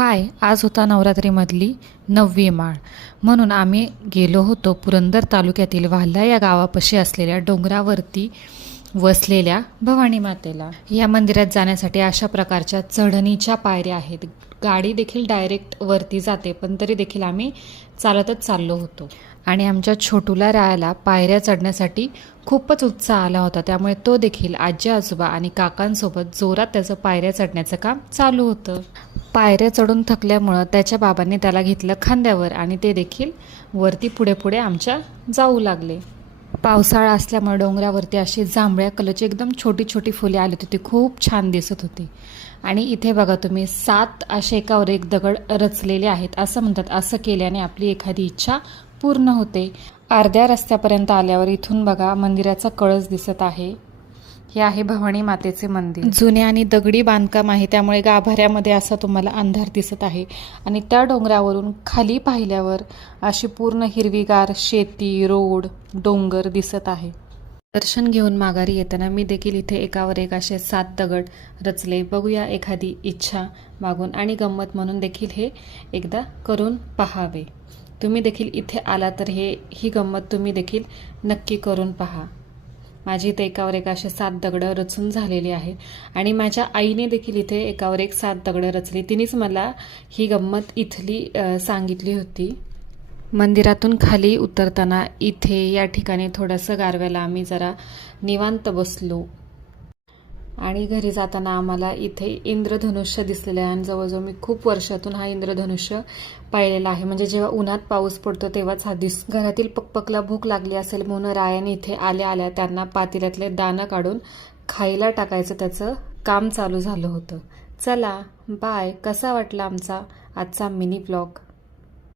हाय, आज होता नवरात्रीमधली 9वी माळ. म्हणून आम्ही गेलो होतो पुरंदर तालुक्यातील वाल्हा या गावापाशी असलेल्या डोंगरावरती वसलेल्या भवानी मातेला. या मंदिरात जाण्यासाठी अशा प्रकारच्या चढणीच्या पायऱ्या आहेत. गाडी देखील डायरेक्ट वरती जाते, पण तरी देखील आम्ही चालतच चाललो होतो. आणि आमच्या छोटूला रायाला पायऱ्या चढण्यासाठी खूपच उत्साह आला होता. त्यामुळे तो देखील आजी आजोबा आणि काकांसोबत जोरात त्याचं पायऱ्या चढण्याचं काम चालू होतं. पायऱ्या चढून थकल्यामुळं त्याच्या बाबांनी त्याला घेतलं खांद्यावर आणि ते देखील वरती पुढे पुढे आमच्या जाऊ लागले. पावसाळा असल्यामुळे डोंगरावरती अशी जांभळ्या कलरची एकदम छोटी छोटी फुले आली होती. ती खूप छान दिसत होती. आणि इथे बघा तुम्ही 7 असे एकावर एक दगड रचलेले आहेत. असं म्हणतात असं केल्याने आपली एखादी इच्छा पूर्ण होते. अर्ध्या रस्त्यापर्यंत आल्यावर इथून बघा मंदिराचा कळस दिसत आहे. हे आहे भवानी मातेचे मंदिर. जुने आणि दगडी बांधकाम आहे, त्यामुळे गाभाऱ्यामध्ये असा तुम्हाला अंधार दिसत आहे. आणि त्या डोंगरावरून खाली पाहिल्यावर अशी पूर्ण हिरवीगार शेती, रोड, डोंगर दिसत आहे. दर्शन घेऊन माघारी येताना मी देखील इथे एकावर एक असे 7 दगड रचले. बघूया एखादी इच्छा मागून आणि गंमत म्हणून देखील हे एकदा करून पहावे. तुम्ही देखील इथे आला तर ही गंमत तुम्ही देखील नक्की करून पहा. माझी इथे एकावर एक असे 7 दगडं रचून झालेली आहे. आणि माझ्या आईने देखील इथे एकावर एक 7 दगडं रचली. तिनेच मला ही गंमत इथली सांगितली होती. मंदिरातून खाली उतरताना इथे या ठिकाणी थोडंसं गारव्याला आम्ही जरा निवांत बसलो. आणि घरी जाताना आम्हाला इथे इंद्रधनुष्य दिसलेलं आहे. आणि जवळजवळ मी खूप वर्षातून हा इंद्रधनुष्य पाहिलेला आहे. म्हणजे जेव्हा उन्हात पाऊस पडतो तेव्हाच हा दिसतो. घरातील पकपकला भूक लागली असेल म्हणून रायाने इथे आल्या त्यांना पातेल्यातले दाणं काढून खायला टाकायचं त्याचं काम चालू झालं होतं. चला बाय. कसा वाटला आमचा आजचा मिनी ब्लॉग?